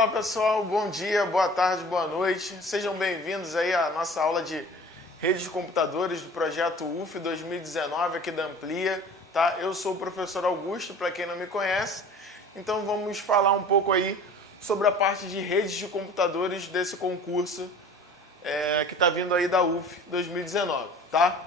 Fala pessoal, bom dia, boa tarde, boa noite. Sejam bem-vindos aí à nossa aula de redes de computadores do projeto UF 2019 aqui da Amplia, tá? Eu sou o professor Augusto, para quem não me conhece. Então vamos falar um pouco aí sobre a parte de redes de computadores desse concurso que está vindo aí da UF 2019, tá?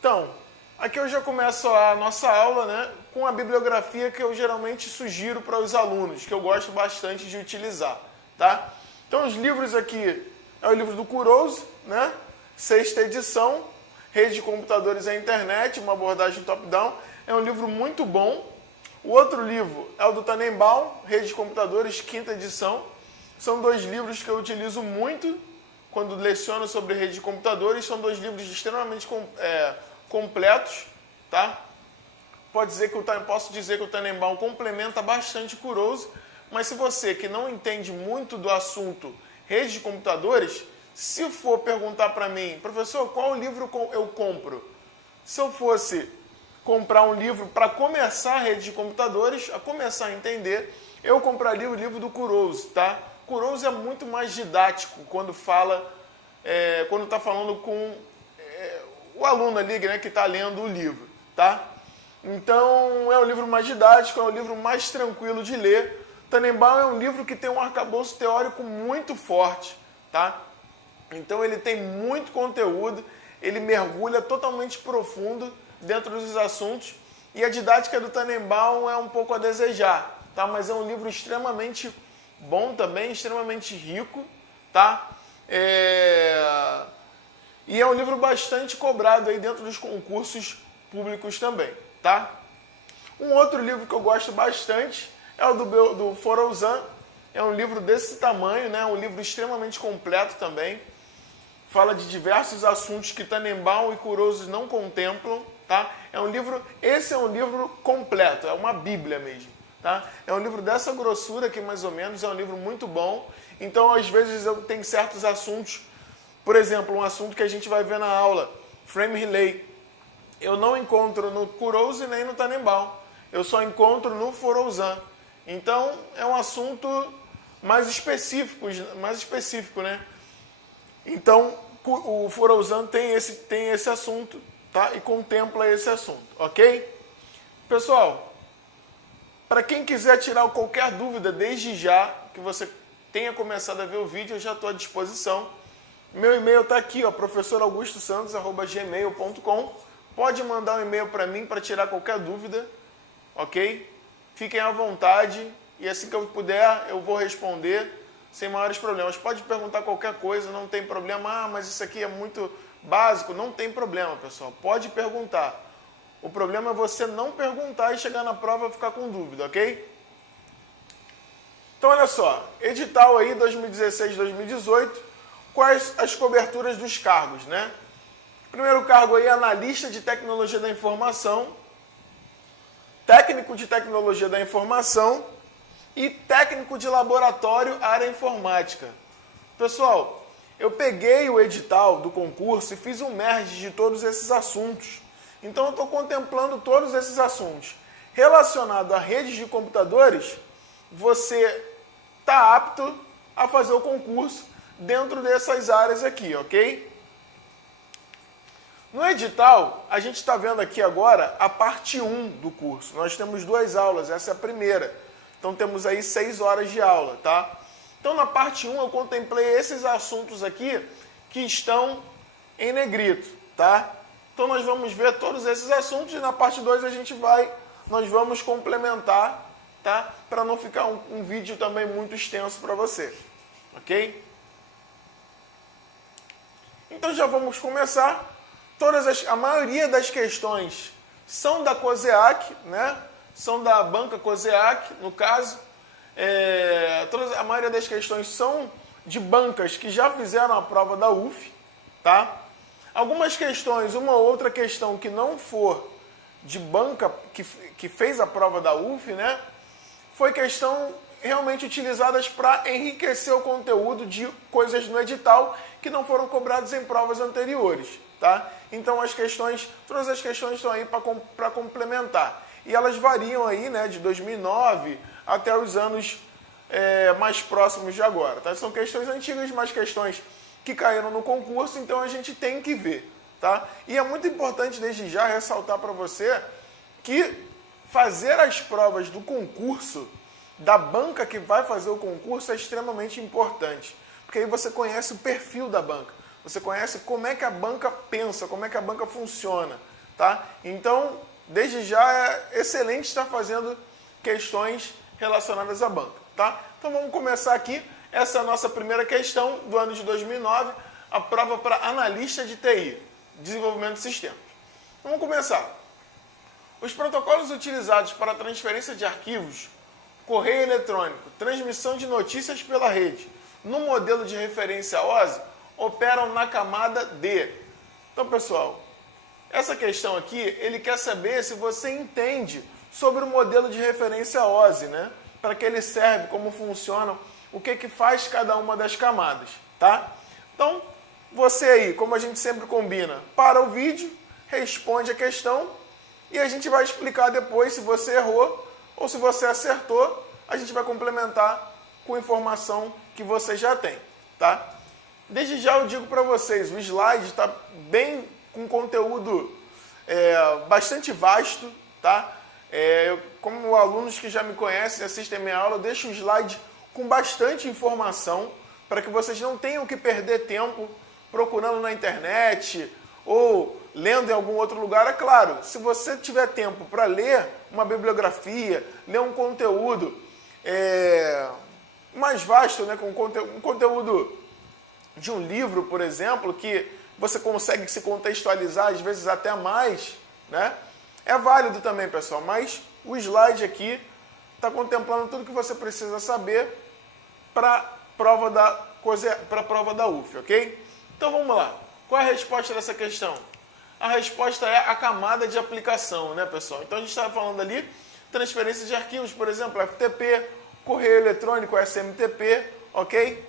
Então, aqui eu já começo a nossa aula, né, com a bibliografia que eu geralmente sugiro para os alunos, que eu gosto bastante de utilizar, tá? Então, os livros aqui é o livro do Kurouse, né, 6ª edição, Rede de Computadores à Internet, uma abordagem top-down, é um livro muito bom. O outro livro é o do Tannenbaum, Rede de Computadores, 5ª edição. São dois livros que eu utilizo muito quando leciono sobre rede de computadores, são dois livros extremamente completos, tá? Posso dizer que o Tannenbaum complementa bastante o Kurouse, mas se você que não entende muito do assunto rede de computadores, se for perguntar para mim, professor, qual livro eu compro? Se eu fosse comprar um livro para começar a rede de computadores, a começar a entender, eu compraria o livro do Kurouse, tá? Kurouse é muito mais didático quando está falando com o aluno ali, né, que está lendo o livro, tá? Então, é um livro mais didático, é um livro mais tranquilo de ler. Tannenbaum é um livro que tem um arcabouço teórico muito forte, tá? Então, ele tem muito conteúdo, ele mergulha totalmente profundo dentro dos assuntos e a didática do Tannenbaum é um pouco a desejar, tá? Mas é um livro extremamente bom também, extremamente rico, tá? E é um livro bastante cobrado aí dentro dos concursos públicos também, tá? Um outro livro que eu gosto bastante é o do Forozan. É um livro desse tamanho, né? Um livro extremamente completo também. Fala de diversos assuntos que Tannenbaum e Kurouse não contemplam, tá? Esse é um livro completo, é uma bíblia mesmo, tá? É um livro dessa grossura aqui mais ou menos, é um livro muito bom. Então, às vezes, eu tenho certos assuntos, por exemplo, um assunto que a gente vai ver na aula, frame relay. Eu não encontro no Kurouse nem no Tannenbaum. Eu só encontro no Forozan. Então, é um assunto mais específico, né? Então, o Forozan tem esse assunto, tá? E contempla esse assunto, ok? Pessoal, para quem quiser tirar qualquer dúvida desde já, que você tenha começado a ver o vídeo, eu já estou à disposição. Meu e-mail está aqui, ó, professoraugustosantos@gmail.com. Pode mandar um e-mail para mim para tirar qualquer dúvida, ok? Fiquem à vontade e assim que eu puder eu vou responder sem maiores problemas. Pode perguntar qualquer coisa, não tem problema. Ah, mas isso aqui é muito básico. Não tem problema, pessoal. Pode perguntar. O problema é você não perguntar e chegar na prova e ficar com dúvida, ok? Então, olha só. Edital aí 2016-2018. Quais as coberturas dos cargos, né? Primeiro cargo aí, analista de tecnologia da informação, técnico de tecnologia da informação e técnico de laboratório área informática. Pessoal, eu peguei o edital do concurso e fiz um merge de todos esses assuntos. Então, eu estou contemplando todos esses assuntos. Relacionado a redes de computadores, você está apto a fazer o concurso dentro dessas áreas aqui, ok? No edital, a gente está vendo aqui agora a parte 1 do curso. Nós temos 2 aulas, essa é a primeira. Então, temos aí 6 horas de aula, tá? Então, na parte 1, eu contemplei esses assuntos aqui que estão em negrito, tá? Então, nós vamos ver todos esses assuntos e na parte 2 nós vamos complementar, tá? Para não ficar um vídeo também muito extenso para você, ok? Então, já vamos começar. A maioria das questões são da COSEAC, né? São da banca COSEAC, no caso. A maioria das questões são de bancas que já fizeram a prova da UF, tá? Algumas questões, uma ou outra questão que não for de banca que fez a prova da UF, né? Foi questão realmente utilizadas para enriquecer o conteúdo de coisas no edital que não foram cobradas em provas anteriores, tá? Então todas as questões estão aí para complementar. E elas variam aí, né, de 2009 até os anos mais próximos de agora, tá? São questões antigas, mas questões que caíram no concurso, então a gente tem que ver, tá? E é muito importante desde já ressaltar para você que fazer as provas do concurso, da banca que vai fazer o concurso, é extremamente importante, porque aí você conhece o perfil da banca, você conhece como é que a banca pensa, como é que a banca funciona, tá? Então, desde já é excelente estar fazendo questões relacionadas à banca, tá? Então vamos começar aqui. Essa é a nossa primeira questão do ano de 2009, a prova para analista de TI, desenvolvimento de sistemas. Vamos começar. Os protocolos utilizados para a transferência de arquivos, correio eletrônico, transmissão de notícias pela rede, no modelo de referência OSI, operam na camada D. Então, pessoal, essa questão aqui, ele quer saber se você entende sobre o modelo de referência OSI, né? Para que ele serve, como funcionam, o que faz cada uma das camadas, tá? Então, você aí, como a gente sempre combina, para o vídeo, responde a questão e a gente vai explicar depois se você errou ou se você acertou, a gente vai complementar com informação que você já tem, tá? Desde já eu digo para vocês, o slide está bem com conteúdo bastante vasto, tá? Como alunos que já me conhecem e assistem a minha aula, eu deixo o slide com bastante informação para que vocês não tenham que perder tempo procurando na internet ou lendo em algum outro lugar. É claro, se você tiver tempo para ler uma bibliografia, ler um conteúdo mais vasto, né, com um conteúdo de um livro, por exemplo, que você consegue se contextualizar, às vezes até mais, né? É válido também, pessoal, mas o slide aqui está contemplando tudo que você precisa saber para a prova da UF, ok? Então vamos lá. Qual é a resposta dessa questão? A resposta é a camada de aplicação, né, pessoal? Então a gente estava falando ali, transferência de arquivos, por exemplo, FTP, correio eletrônico, SMTP, ok?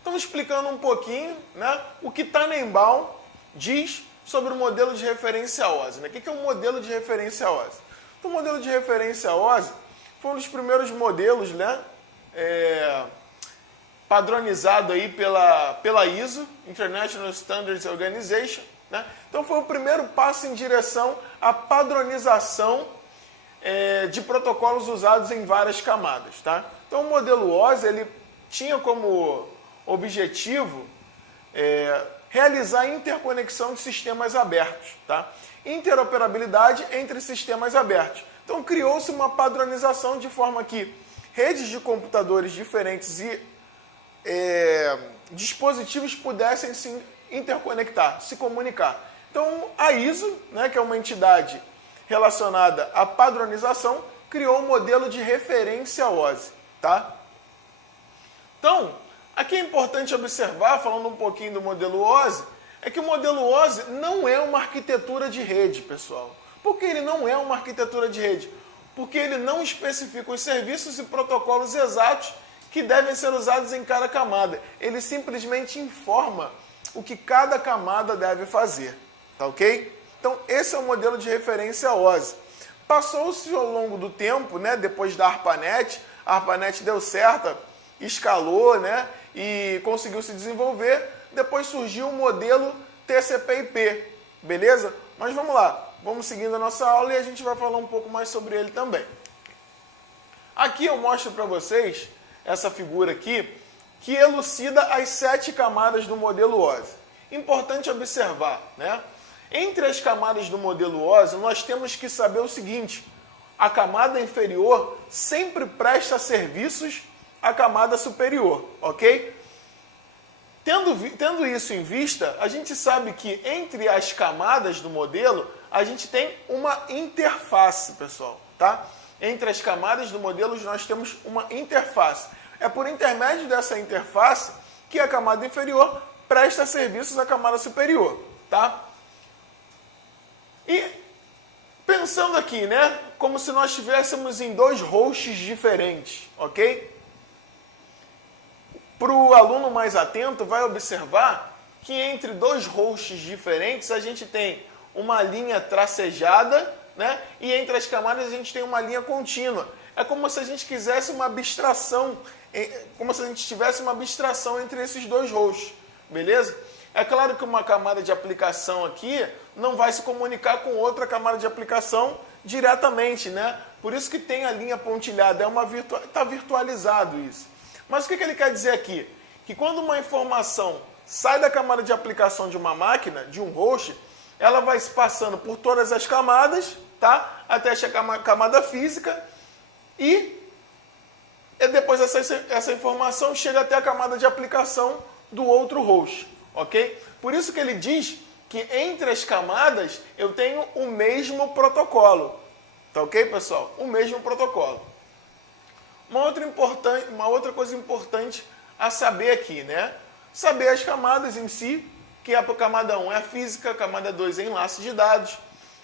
Então explicando um pouquinho, né, o que Tannenbaum diz sobre o modelo de referência OSI. Né? O que é um modelo de referência OSI? Então, o modelo de referência OSI foi um dos primeiros modelos, né, padronizado aí pela ISO, International Standards Organization. Né? Então, foi o primeiro passo em direção à padronização de protocolos usados em várias camadas. Tá? Então, o modelo OSI ele tinha como objetivo realizar a interconexão de sistemas abertos, tá? Interoperabilidade entre sistemas abertos. Então, criou-se uma padronização de forma que redes de computadores diferentes e dispositivos pudessem se interconectar, se comunicar. Então, a ISO, né, que é uma entidade relacionada à padronização, criou um modelo de referência OSI, tá? Então, aqui é importante observar, falando um pouquinho do modelo OSI, é que o modelo OSI não é uma arquitetura de rede, pessoal. Por que ele não é uma arquitetura de rede? Porque ele não especifica os serviços e protocolos exatos que devem ser usados em cada camada. Ele simplesmente informa o que cada camada deve fazer, tá ok? Então, esse é o modelo de referência OSI. Passou-se ao longo do tempo, né, depois da ARPANET, a ARPANET deu certo, escalou, né, e conseguiu se desenvolver. Depois surgiu o modelo TCP/IP, beleza? Mas vamos lá, vamos seguindo a nossa aula e a gente vai falar um pouco mais sobre ele também. Aqui eu mostro para vocês essa figura aqui, que elucida as 7 camadas do modelo OSI. Importante observar, né? Entre as camadas do modelo OSI, nós temos que saber o seguinte: a camada inferior sempre presta serviços à camada superior, ok? Tendo isso em vista, a gente sabe que entre as camadas do modelo, a gente tem uma interface, pessoal, tá? Entre as camadas do modelo, nós temos uma interface. É por intermédio dessa interface que a camada inferior presta serviços à camada superior, tá? E pensando aqui, né, como se nós estivéssemos em 2 hosts diferentes, ok? Para o aluno mais atento, vai observar que entre 2 hosts diferentes a gente tem uma linha tracejada, né? E entre as camadas a gente tem uma linha contínua. É como se a gente quisesse uma abstração, como se a gente tivesse uma abstração entre esses dois hosts, beleza? É claro que uma camada de aplicação aqui não vai se comunicar com outra camada de aplicação diretamente, né? Por isso que tem a linha pontilhada, está virtualizado isso. Mas o que ele quer dizer aqui? Que quando uma informação sai da camada de aplicação de uma máquina, de um host, ela vai se passando por todas as camadas, tá? Até chegar à camada física e depois essa informação chega até a camada de aplicação do outro host, ok? Por isso que ele diz que entre as camadas eu tenho o mesmo protocolo, tá ok, pessoal? O mesmo protocolo. Uma outra coisa importante a saber aqui, né? Saber as camadas em si, que a camada 1 é a física, a camada 2 é enlace de dados,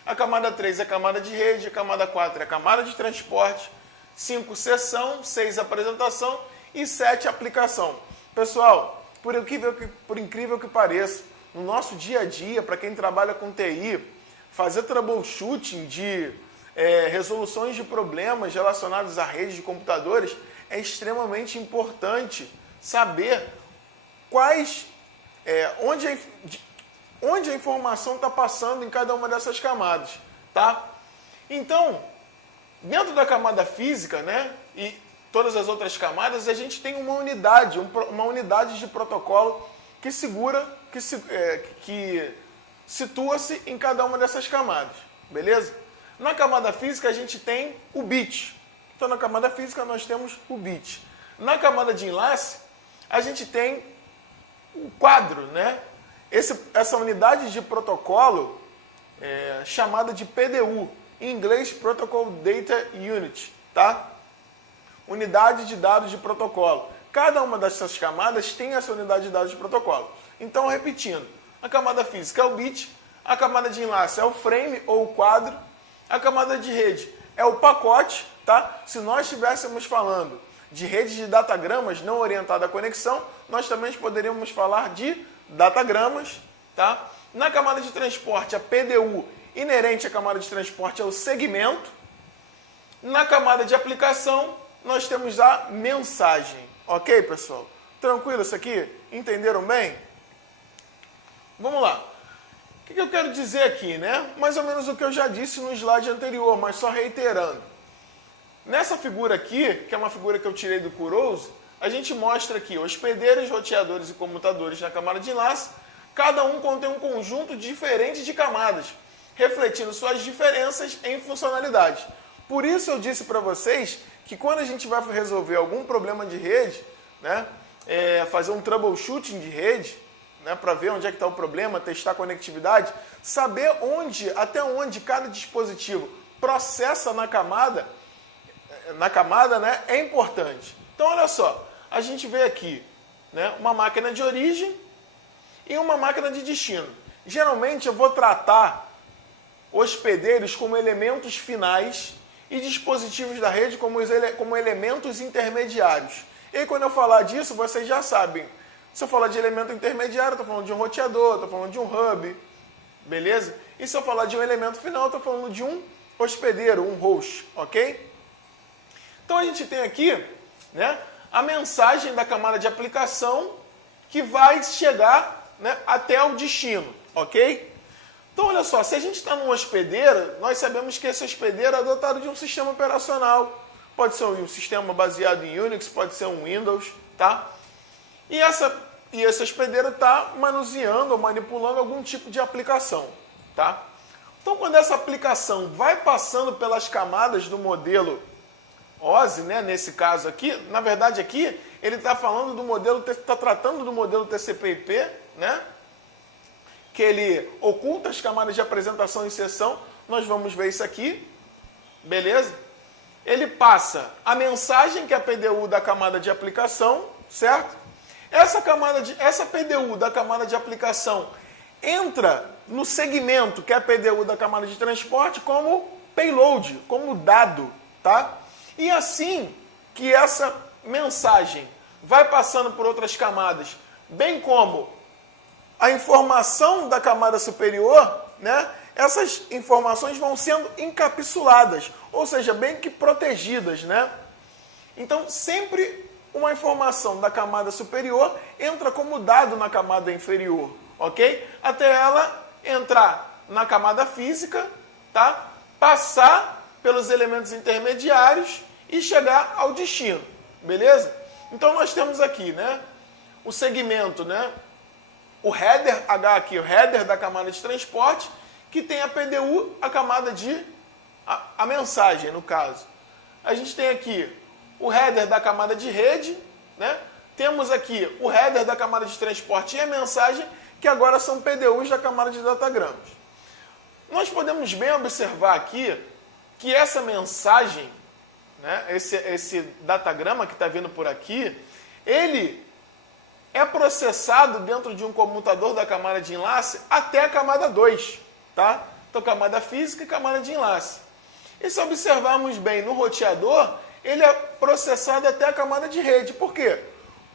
a camada 3 é a camada de rede, a camada 4 é a camada de transporte, 5 sessão, 6 apresentação e 7 aplicação. Pessoal, por incrível que pareça, no nosso dia a dia, para quem trabalha com TI, fazer troubleshooting de resoluções de problemas relacionados à rede de computadores é extremamente importante saber onde a informação está passando em cada uma dessas camadas, tá? Então, dentro da camada física, né, e todas as outras camadas, a gente tem uma unidade de protocolo que situa-se em cada uma dessas camadas, beleza? Na camada física a gente tem o bit. Então na camada física nós temos o bit. Na camada de enlace a gente tem o quadro, né? Essa unidade de protocolo chamada de PDU, em inglês Protocol Data Unit, tá? Unidade de dados de protocolo. Cada uma dessas camadas tem essa unidade de dados de protocolo. Então, repetindo, a camada física é o bit, a camada de enlace é o frame ou o quadro, a camada de rede é o pacote, tá? Se nós estivéssemos falando de rede de datagramas não orientada à conexão, nós também poderíamos falar de datagramas, tá? Na camada de transporte, a PDU inerente à camada de transporte é o segmento. Na camada de aplicação, nós temos a mensagem. Ok, pessoal? Tranquilo isso aqui? Entenderam bem? Vamos lá. O que eu quero dizer aqui, né? Mais ou menos o que eu já disse no slide anterior, mas só reiterando. Nessa figura aqui, que é uma figura que eu tirei do Kurouse, a gente mostra aqui hospedeiros, roteadores e comutadores na camada de enlace. Cada um contém um conjunto diferente de camadas, refletindo suas diferenças em funcionalidade. Por isso eu disse para vocês que quando a gente vai resolver algum problema de rede, né, fazer um troubleshooting de rede, né, para ver onde é que está o problema, testar a conectividade, saber até onde cada dispositivo processa na camada, né, é importante. Então, olha só, a gente vê aqui, né, uma máquina de origem e uma máquina de destino. Geralmente eu vou tratar hospedeiros como elementos finais e dispositivos da rede como elementos intermediários. E aí, quando eu falar disso, vocês já sabem. Se eu falar de elemento intermediário, eu estou falando de um roteador, estou falando de um hub, beleza? E se eu falar de um elemento final, eu estou falando de um hospedeiro, um host, ok? Então a gente tem aqui, né, a mensagem da camada de aplicação que vai chegar, né, até o destino, ok? Então olha só, se a gente está num hospedeiro, nós sabemos que esse hospedeiro é dotado de um sistema operacional. Pode ser um sistema baseado em Unix, pode ser um Windows, tá? E esse hospedeiro está manuseando ou manipulando algum tipo de aplicação, tá? Então, quando essa aplicação vai passando pelas camadas do modelo OSI, né, nesse caso aqui, na verdade aqui, ele está falando do modelo, está tratando do modelo TCP/IP, né? Que ele oculta as camadas de apresentação e sessão. Nós vamos ver isso aqui, beleza? Ele passa a mensagem, que é a PDU da camada de aplicação, certo? Essa PDU da camada de aplicação entra no segmento, que é a PDU da camada de transporte, como payload, como dado, tá? E assim que essa mensagem vai passando por outras camadas, bem como a informação da camada superior, né, essas informações vão sendo encapsuladas, ou seja, bem que protegidas, né? Então, sempre uma informação da camada superior entra como dado na camada inferior, ok? Até ela entrar na camada física, tá? Passar pelos elementos intermediários e chegar ao destino, beleza? Então, nós temos aqui, né, o segmento, né, o header H aqui, o header da camada de transporte, que tem a PDU, a camada de a mensagem, no caso. A gente tem aqui o header da camada de rede, né? Temos aqui o header da camada de transporte e a mensagem, que agora são PDUs da camada de datagramas. Nós podemos bem observar aqui que essa mensagem, né, esse datagrama que está vindo por aqui, ele é processado dentro de um comutador da camada de enlace até a camada 2, tá? Então, camada física e camada de enlace. E se observarmos bem no roteador, ele é processado até a camada de rede. Por quê?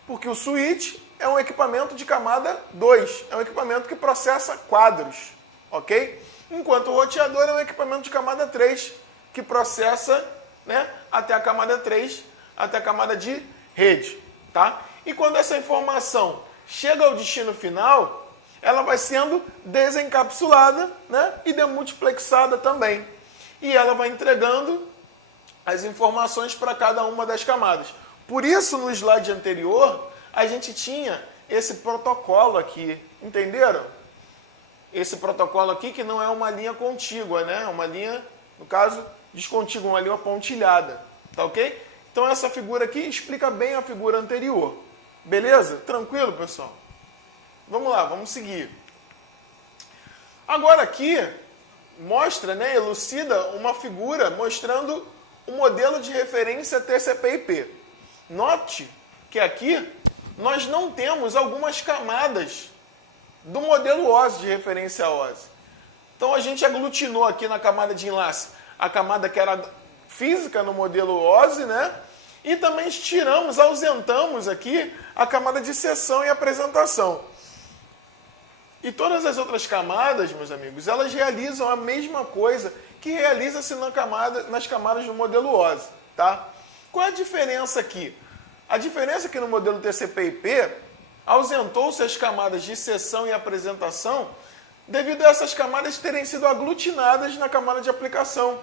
Porque o switch é um equipamento de camada 2, é um equipamento que processa quadros, ok? Enquanto o roteador é um equipamento de camada 3, que processa, né, até a camada 3, até a camada de rede, tá? E quando essa informação chega ao destino final, ela vai sendo desencapsulada, né, e demultiplexada também. E ela vai entregando as informações para cada uma das camadas. Por isso, no slide anterior, a gente tinha esse protocolo aqui, entenderam? Esse protocolo aqui que não é uma linha contígua, né? É uma linha, no caso, descontígua, uma linha pontilhada, tá ok? Então essa figura aqui explica bem a figura anterior. Beleza? Tranquilo, pessoal? Vamos lá, vamos seguir. Agora aqui, mostra, né, elucida uma figura mostrando o modelo de referência TCP/IP. Note que aqui nós não temos algumas camadas do modelo OSI, de referência OSI. Então a gente aglutinou aqui na camada de enlace a camada que era física no modelo OSI, né? E também tiramos, ausentamos aqui a camada de sessão e apresentação. E todas as outras camadas, meus amigos, elas realizam a mesma coisa que realiza-se nas camadas do modelo OSI, tá? Qual é a diferença aqui? A diferença é que no modelo TCP/IP ausentou-se as camadas de sessão e apresentação devido a essas camadas terem sido aglutinadas na camada de aplicação.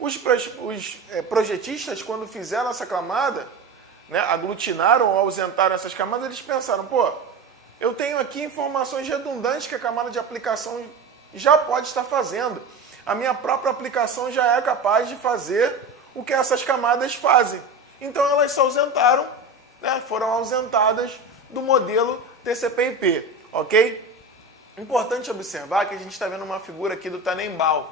Os projetistas, quando fizeram essa camada, né, aglutinaram ou ausentaram essas camadas, eles pensaram, pô, eu tenho aqui informações redundantes que a camada de aplicação já pode estar fazendo. A minha própria aplicação já é capaz de fazer o que essas camadas fazem. Então elas se ausentaram, né, foram ausentadas do modelo TCP/IP, ok? Importante observar que a gente está vendo uma figura aqui do Tannenbaum,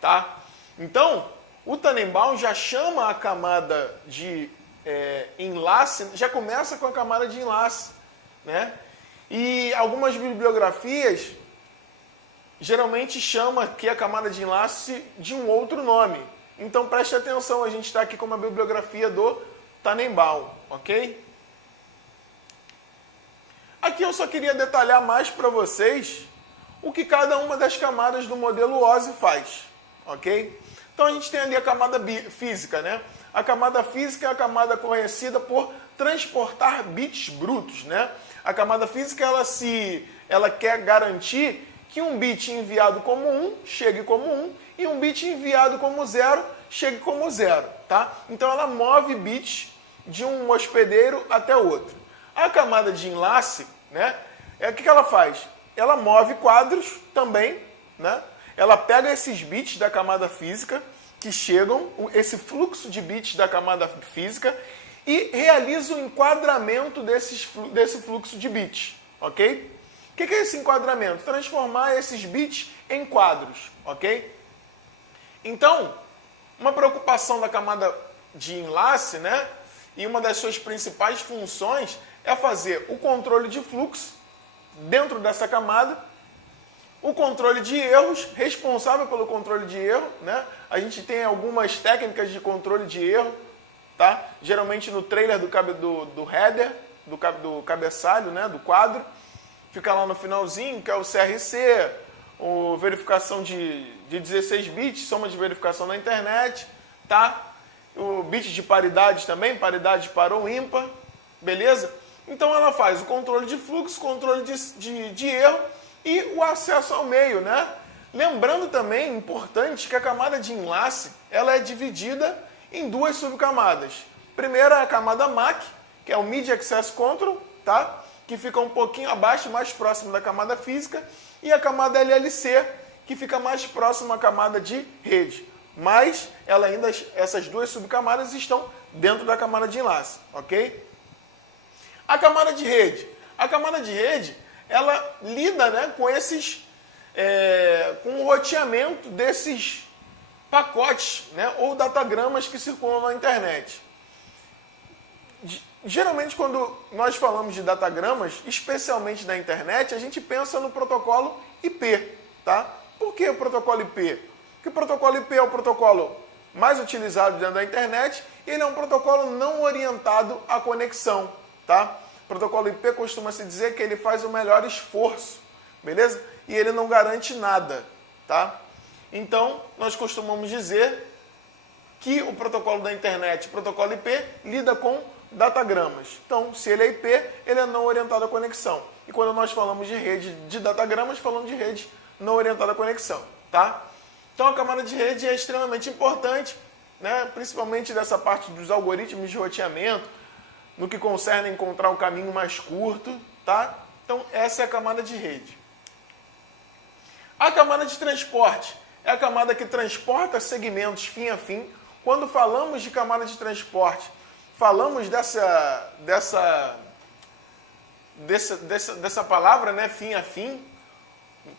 tá? Então, o Tannenbaum já chama a camada de enlace, já começa com a camada de enlace, né? E algumas bibliografias geralmente chamam aqui a camada de enlace de um outro nome. Então preste atenção, a gente está aqui com uma bibliografia do Tannenbaum, ok? Aqui eu só queria detalhar mais para vocês o que cada uma das camadas do modelo OSI faz, ok? Então a gente tem ali a camada física, né? A camada física é a camada conhecida por transportar bits brutos, né? A camada física ela quer garantir que um bit enviado como 1 chegue como 1 e um bit enviado como 0 chegue como 0, tá? Então ela move bits de um hospedeiro até outro. A camada de enlace, né? O que ela faz? Ela move quadros também, né? Ela pega esses bits da camada física que chegam, esse fluxo de bits da camada física e realiza o enquadramento desse fluxo de bits, ok? O que é esse enquadramento? Transformar esses bits em quadros, ok? Então, uma preocupação da camada de enlace, né? E uma das suas principais funções é fazer o controle de fluxo dentro dessa camada, o controle de erros, responsável pelo controle de erro, né? A gente tem algumas técnicas de controle de erro, tá? Geralmente no trailer do header, do cabeçalho, né? Do quadro, fica lá no finalzinho, que é o CRC, verificação de 16 bits, soma de verificação na internet, tá? O bit de paridade também, paridade par ou ímpar, beleza? Então ela faz o controle de fluxo, controle de erro e o acesso ao meio, né? Lembrando também, importante, que a camada de enlace ela é dividida em duas subcamadas. Primeiro é a camada MAC, que é o Media Access Control, tá? Que fica um pouquinho abaixo, mais próximo da camada física, e a camada LLC, que fica mais próximo à camada de rede. Mas essas duas subcamadas estão dentro da camada de enlace, ok? A camada de rede. A camada de rede, ela lida, né, com com o roteamento desses pacotes, né, ou datagramas que circulam na internet. Geralmente, quando nós falamos de datagramas, especialmente na internet, a gente pensa no protocolo IP, tá? Por que o protocolo IP? Porque o protocolo IP é o protocolo mais utilizado dentro da internet e ele é um protocolo não orientado à conexão, tá? O protocolo IP costuma-se dizer que ele faz o melhor esforço, beleza? E ele não garante nada, tá? Então, nós costumamos dizer que o protocolo da internet, o protocolo IP, lida com datagramas. Então, se ele é IP, ele é não orientado à conexão. E quando nós falamos de rede de datagramas, falamos de rede não orientada à conexão, tá? Então, a camada de rede é extremamente importante, né? Principalmente dessa parte dos algoritmos de roteamento, no que concerne encontrar o caminho mais curto, tá? Então, essa é a camada de rede. A camada de transporte é a camada que transporta segmentos fim a fim. Quando falamos de camada de transporte, falamos dessa palavra, né, fim a fim.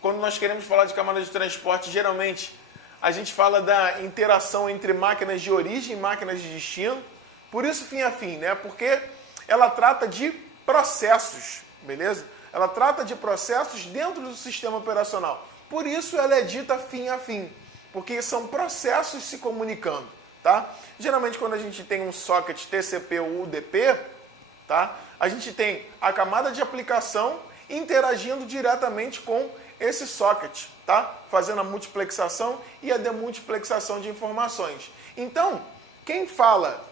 Quando nós queremos falar de camada de transporte, geralmente a gente fala da interação entre máquinas de origem e máquinas de destino. Por isso fim a fim, né? Porque ela trata de processos, beleza? Ela trata de processos dentro do sistema operacional. Por isso ela é dita fim a fim, porque são processos se comunicando, tá? Geralmente quando a gente tem um socket TCP ou UDP, tá? A gente tem a camada de aplicação interagindo diretamente com esse socket, tá? Fazendo a multiplexação e a demultiplexação de informações. Então, quem fala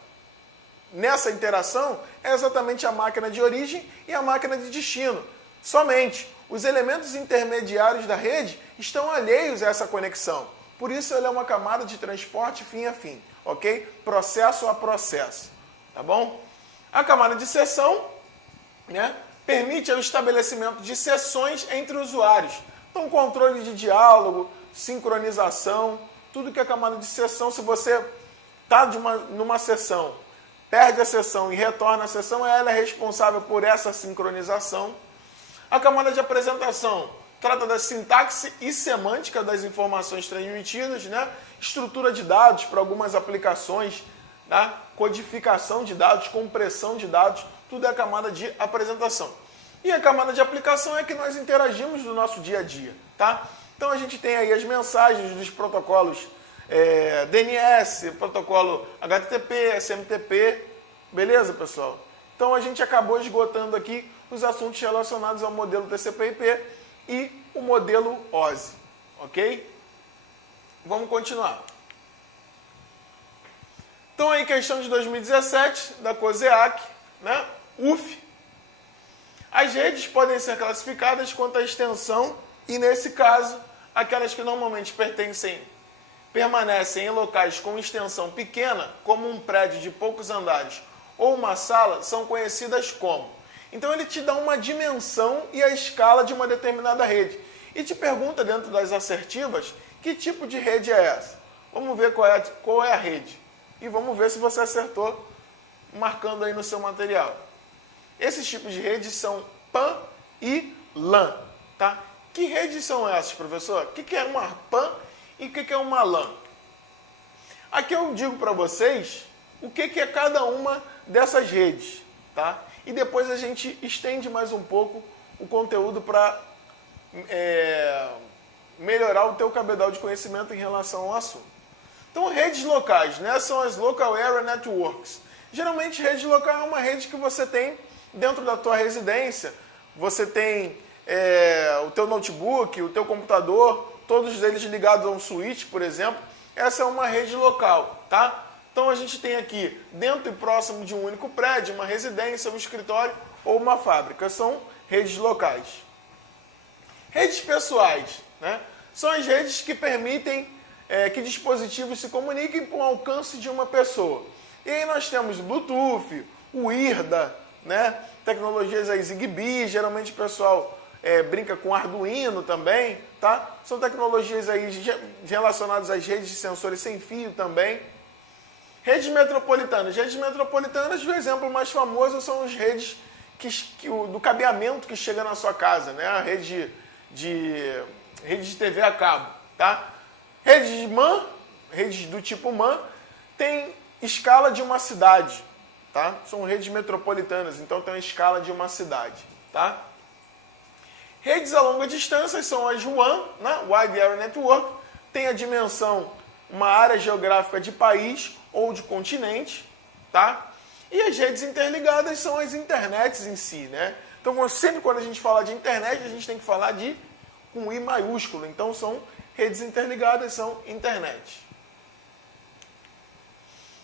nessa interação é exatamente a máquina de origem e a máquina de destino. Somente os elementos intermediários da rede estão alheios a essa conexão. Por isso ela é uma camada de transporte fim a fim, ok? Processo a processo, tá bom? A camada de sessão, né, permite o estabelecimento de sessões entre usuários. Então, controle de diálogo, sincronização, tudo que é camada de sessão. Se você está numa sessão, perde a sessão e retorna a sessão, ela é responsável por essa sincronização. A camada de apresentação trata da sintaxe e semântica das informações transmitidas, né? Estrutura de dados para algumas aplicações, tá? Codificação de dados, compressão de dados, tudo é a camada de apresentação. E a camada de aplicação é que nós interagimos no nosso dia a dia, tá? Então a gente tem aí as mensagens dos protocolos DNS, protocolo HTTP, SMTP, beleza, pessoal? Então a gente acabou esgotando aqui os assuntos relacionados ao modelo TCP/IP e o modelo OSI, ok? Vamos continuar. Então aí questão de 2017 da COSEAC, né? UF. As redes podem ser classificadas quanto à extensão e, nesse caso, aquelas que normalmente permanecem em locais com extensão pequena, como um prédio de poucos andares ou uma sala, são conhecidas como. Então ele te dá uma dimensão e a escala de uma determinada rede. E te pergunta dentro das assertivas, que tipo de rede é essa? Vamos ver qual é a rede. E vamos ver se você acertou, marcando aí no seu material. Esses tipos de redes são PAN e LAN, tá? Que redes são essas, professor? O que é uma PAN e o que é uma LAN? Aqui eu digo para vocês o que é cada uma dessas redes, tá? E depois a gente estende mais um pouco o conteúdo para melhorar o teu cabedal de conhecimento em relação ao assunto. Então, redes locais, né? São as Local Area Networks. Geralmente, rede local é uma rede que você tem dentro da tua residência. Você tem o teu notebook, o teu computador, todos eles ligados a um switch, por exemplo. Essa é uma rede local, tá? Então a gente tem aqui, dentro e próximo de um único prédio, uma residência, um escritório ou uma fábrica. São redes locais. Redes pessoais, né? São as redes que permitem que dispositivos se comuniquem com o alcance de uma pessoa. E aí nós temos o Bluetooth, o IRDA, né? Tecnologias aí Zigbee, geralmente o pessoal brinca com Arduino também, tá? São tecnologias aí relacionadas às redes de sensores sem fio também. Redes metropolitanas. Redes metropolitanas, o exemplo mais famoso são as redes do cabeamento que chega na sua casa, né? A rede de TV a cabo, tá? Redes MAN, redes do tipo MAN, tem escala de uma cidade, tá? São redes metropolitanas, então tem a escala de uma cidade, tá? Redes a longa distância são as WAN, né? Wide Area Network, tem a dimensão, uma área geográfica de país ou de continente, tá? E as redes interligadas são as internets em si, né? Então, sempre quando a gente fala de internet, a gente tem que falar com I maiúsculo. Então, são redes interligadas, são internet.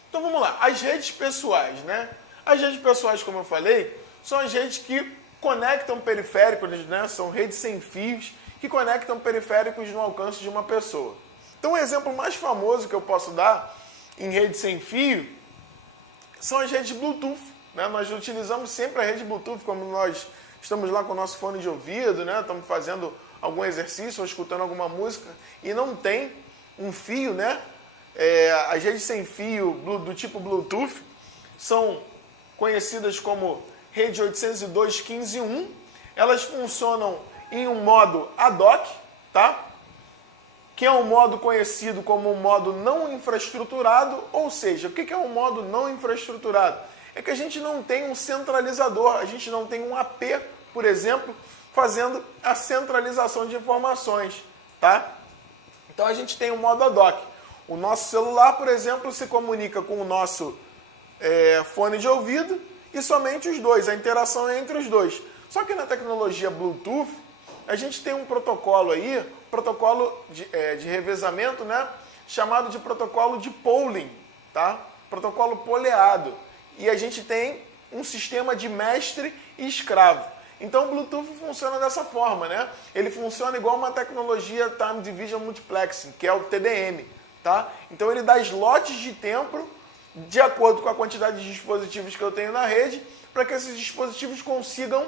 Então, vamos lá. As redes pessoais, né? As redes pessoais, como eu falei, são as redes que conectam periféricos, né? São redes sem fios que conectam periféricos no alcance de uma pessoa. Então, o exemplo mais famoso que eu posso dar em rede sem fio são as redes Bluetooth, né? Nós utilizamos sempre a rede Bluetooth quando nós estamos lá com o nosso fone de ouvido, né? Estamos fazendo algum exercício ou escutando alguma música e não tem um fio, né? As redes sem fio do tipo Bluetooth são conhecidas como rede 802.15.1. Elas funcionam em um modo ad hoc, tá? Que é um modo conhecido como um modo não infraestruturado, ou seja, o que é um modo não infraestruturado? É que a gente não tem um centralizador, a gente não tem um AP, por exemplo, fazendo a centralização de informações, tá? Então a gente tem um modo ad hoc. O nosso celular, por exemplo, se comunica com o nosso fone de ouvido e somente os dois, a interação é entre os dois. Só que na tecnologia Bluetooth, a gente tem um protocolo aí, protocolo de revezamento, né? Chamado de protocolo de polling, tá? Protocolo poleado. E a gente tem um sistema de mestre e escravo. Então o Bluetooth funciona dessa forma, né? Ele funciona igual uma tecnologia Time Division Multiplexing, que é o TDM, tá? Então ele dá slots de tempo de acordo com a quantidade de dispositivos que eu tenho na rede, para que esses dispositivos consigam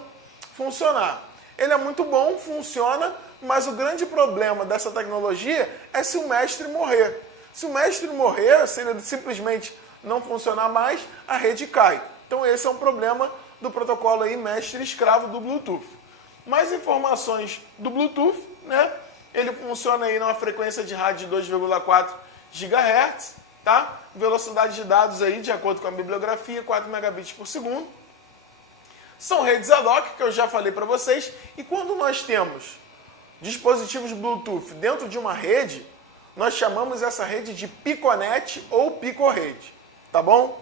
funcionar. Ele é muito bom, funciona, mas o grande problema dessa tecnologia é se o mestre morrer. Se o mestre morrer, se ele simplesmente não funcionar mais, a rede cai. Então esse é um problema do protocolo aí mestre-escravo do Bluetooth. Mais informações do Bluetooth, né? Ele funciona aí numa frequência de rádio de 2,4 GHz, tá? Velocidade de dados aí, de acordo com a bibliografia, 4 megabits por segundo. São redes ad hoc, que eu já falei para vocês, e quando nós temos dispositivos Bluetooth dentro de uma rede, nós chamamos essa rede de piconet ou picorrede, tá bom?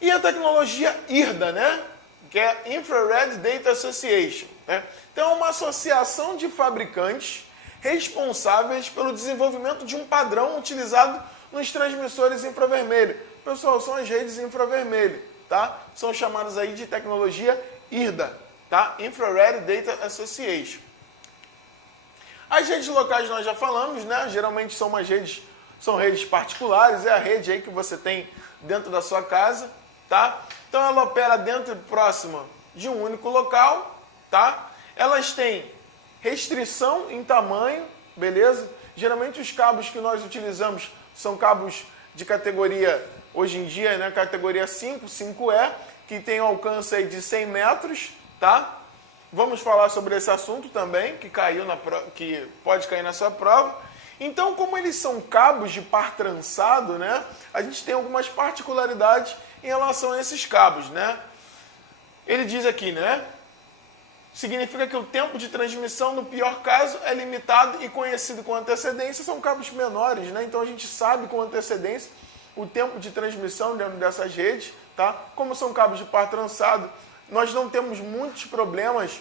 E a tecnologia IRDA, né? Que é Infrared Data Association, né? Então é uma associação de fabricantes responsáveis pelo desenvolvimento de um padrão utilizado nos transmissores infravermelho. Pessoal, são as redes infravermelho, tá? São chamadas aí de tecnologia IRDA, tá? Infrared Data Association. As redes locais nós já falamos, né? Geralmente são redes particulares, é a rede aí que você tem dentro da sua casa, tá? Então ela opera dentro e próxima de um único local, tá? Elas têm restrição em tamanho, beleza? Geralmente os cabos que nós utilizamos são cabos de categoria, hoje em dia, né, categoria 5, 5E, que tem um alcance aí de 100 metros, tá? Vamos falar sobre esse assunto também, que pode cair na sua prova. Então, como eles são cabos de par trançado, né, a gente tem algumas particularidades em relação a esses cabos, né? Ele diz aqui, né? Significa que o tempo de transmissão, no pior caso, é limitado e conhecido com antecedência. São cabos menores, né? Então a gente sabe com antecedência o tempo de transmissão dentro dessas redes, tá? Como são cabos de par trançado, nós não temos muitos problemas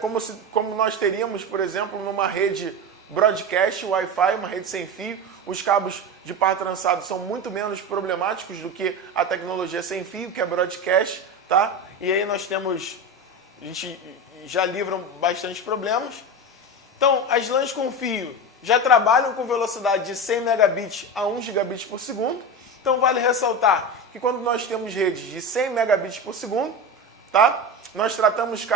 como nós teríamos, por exemplo, numa rede broadcast, Wi-Fi, uma rede sem fio. Os cabos de par trançado são muito menos problemáticos do que a tecnologia sem fio, que é broadcast, tá? E aí a gente já livra bastante problemas. Então, as LANs com fio já trabalham com velocidade de 100 megabits a 1 gigabit por segundo. Então, vale ressaltar que quando nós temos redes de 100 megabits por segundo, tá? Nós tratamos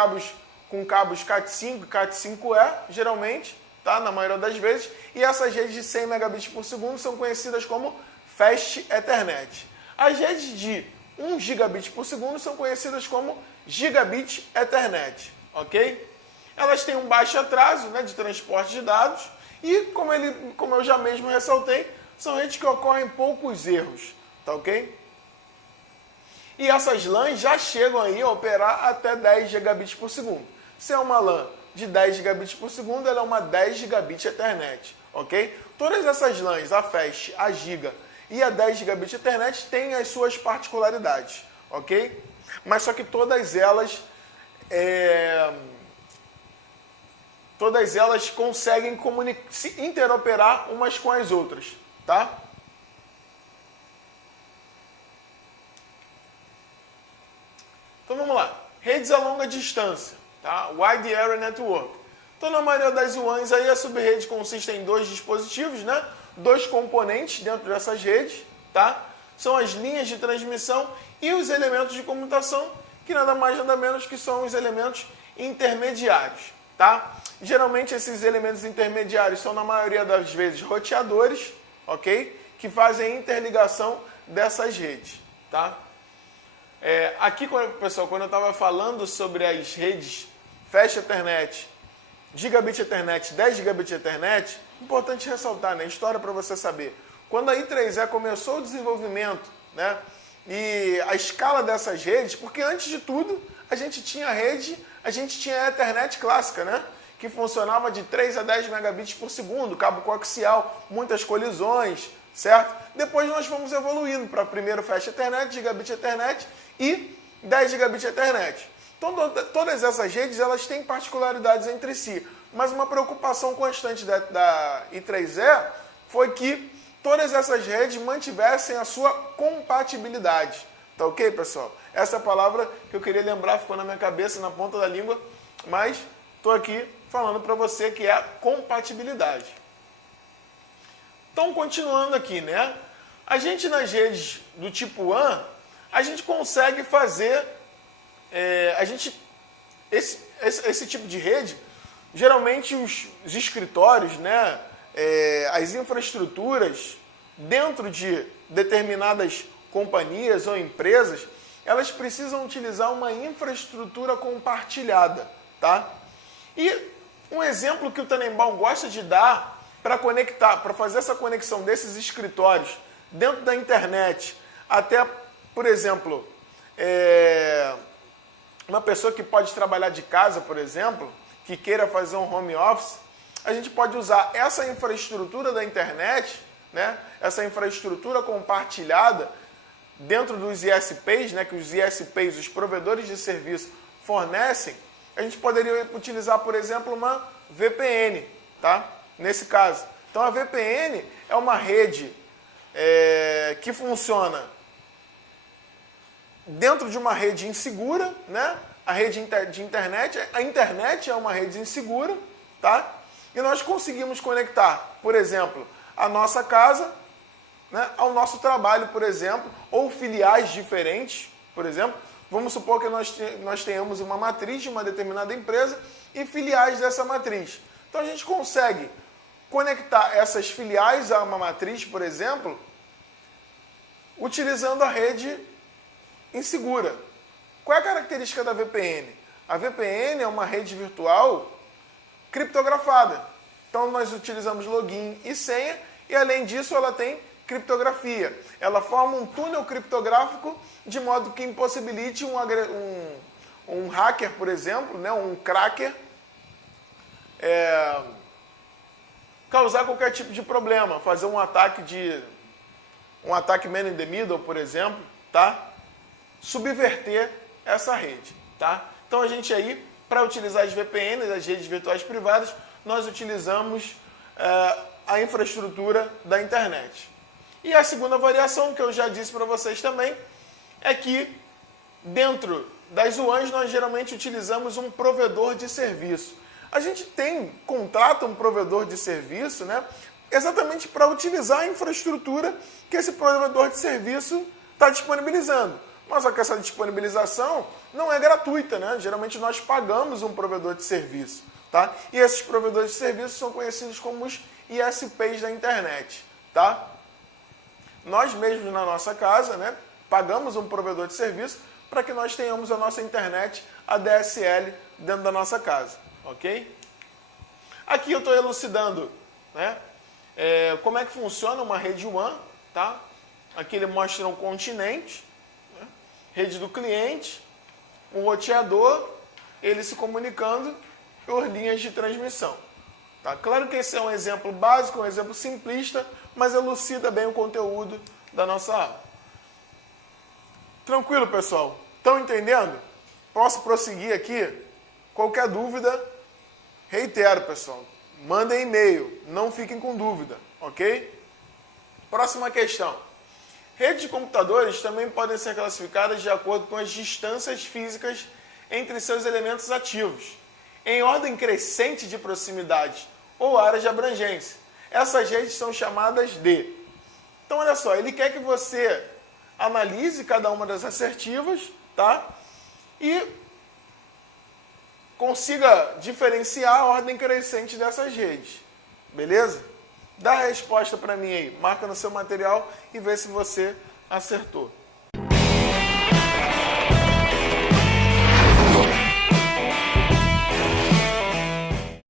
com cabos Cat5 e Cat5e, geralmente, tá? Na maioria das vezes. E essas redes de 100 megabits por segundo são conhecidas como Fast Ethernet. As redes de 1 gigabit por segundo são conhecidas como Gigabit Ethernet, ok? Elas têm um baixo atraso, né, de transporte de dados e, como eu já mesmo ressaltei, são redes que ocorrem poucos erros, tá ok? E essas LANs já chegam aí a operar até 10 gigabits por segundo. Se é uma LAN de 10 gigabits por segundo, ela é uma 10 gigabit Ethernet, ok? Todas essas LANs, a Fast, a Giga e a 10 gigabit Ethernet, têm as suas particularidades, ok? Mas só que todas elas conseguem se interoperar umas com as outras, tá? Então vamos lá. Redes a longa distância, tá? Wide Area Network. Então na maioria das WANs aí a subrede consiste em 2 dispositivos, né? 2 componentes dentro dessas redes, tá? São as linhas de transmissão e os elementos de comutação, que nada mais nada menos que são os elementos intermediários, tá? Geralmente esses elementos intermediários são na maioria das vezes roteadores, ok? Que fazem a interligação dessas redes, tá? Aqui, pessoal, quando eu estava falando sobre as redes Fast Ethernet, Gigabit Ethernet, 10 Gigabit Ethernet, importante ressaltar, né? História para você saber. Quando a I3E começou o desenvolvimento, né? E a escala dessas redes, porque antes de tudo a gente tinha a Ethernet clássica, né? Que funcionava de 3 a 10 megabits por segundo, cabo coaxial, muitas colisões, certo? Depois nós fomos evoluindo para primeiro Fast Ethernet, Gigabit Ethernet e 10 Gigabit Ethernet. Então todas essas redes elas têm particularidades entre si, mas uma preocupação constante da I3E foi que todas essas redes mantivessem a sua compatibilidade. Tá ok, pessoal? Essa palavra que eu queria lembrar ficou na minha cabeça, na ponta da língua, mas estou aqui falando para você que é a compatibilidade. Então, continuando aqui, né? A gente nas redes do tipo WAN, a gente consegue fazer esse tipo de rede, geralmente os escritórios, né? As infraestruturas dentro de determinadas companhias ou empresas, elas precisam utilizar uma infraestrutura compartilhada, tá? E um exemplo que o Tannenbaum gosta de dar para fazer essa conexão desses escritórios dentro da internet, até, por exemplo, uma pessoa que pode trabalhar de casa, por exemplo, que queira fazer um home office, a gente pode usar essa infraestrutura da internet, né, essa infraestrutura compartilhada dentro dos ISPs, né, que os ISPs, os provedores de serviço, fornecem. A gente poderia utilizar, por exemplo, uma VPN, tá? Nesse caso. Então a VPN é uma rede que funciona dentro de uma rede insegura, né? A rede de internet, a internet é uma rede insegura, tá? E nós conseguimos conectar, por exemplo, a nossa casa, né, ao nosso trabalho, por exemplo, ou filiais diferentes, por exemplo. Vamos supor que nós tenhamos uma matriz de uma determinada empresa e filiais dessa matriz. Então a gente consegue conectar essas filiais a uma matriz, por exemplo, utilizando a rede insegura. Qual é a característica da VPN? A VPN é uma rede virtual criptografada. Então nós utilizamos login e senha e além disso ela tem criptografia. Ela forma um túnel criptográfico de modo que impossibilite um hacker, por exemplo, né, um cracker, causar qualquer tipo de problema, fazer um ataque man in the middle, por exemplo, tá? Subverter essa rede, tá? Então a gente aí para utilizar as VPNs, as redes virtuais privadas, nós utilizamos a infraestrutura da internet. E a segunda variação, que eu já disse para vocês também, é que dentro das WANs nós geralmente utilizamos um provedor de serviço. A gente contrata um provedor de serviço, né, exatamente para utilizar a infraestrutura que esse provedor de serviço está disponibilizando. Mas só que essa disponibilização não é gratuita, né? Geralmente nós pagamos um provedor de serviço, tá? E esses provedores de serviço são conhecidos como os ISPs da internet, tá? Nós mesmos na nossa casa, né, pagamos um provedor de serviço para que nós tenhamos a nossa internet ADSL dentro da nossa casa, ok? Aqui eu estou elucidando, né, como é que funciona uma rede WAN, tá? Aqui ele mostra um continente, né, rede do cliente, um roteador, ele se comunicando por linhas de transmissão. Tá? Claro que esse é um exemplo básico, um exemplo simplista, mas elucida bem o conteúdo da nossa aula. Tranquilo, pessoal? Estão entendendo? Posso prosseguir aqui? Qualquer dúvida, reitero, pessoal. Mandem e-mail, não fiquem com dúvida, ok? Próxima questão. Redes de computadores também podem ser classificadas de acordo com as distâncias físicas entre seus elementos ativos, em ordem crescente de proximidade ou áreas de abrangência. Essas redes são chamadas de... Então, olha só, ele quer que você analise cada uma das assertivas, tá? E consiga diferenciar a ordem crescente dessas redes. Beleza? Dá a resposta para mim aí, marca no seu material e vê se você acertou.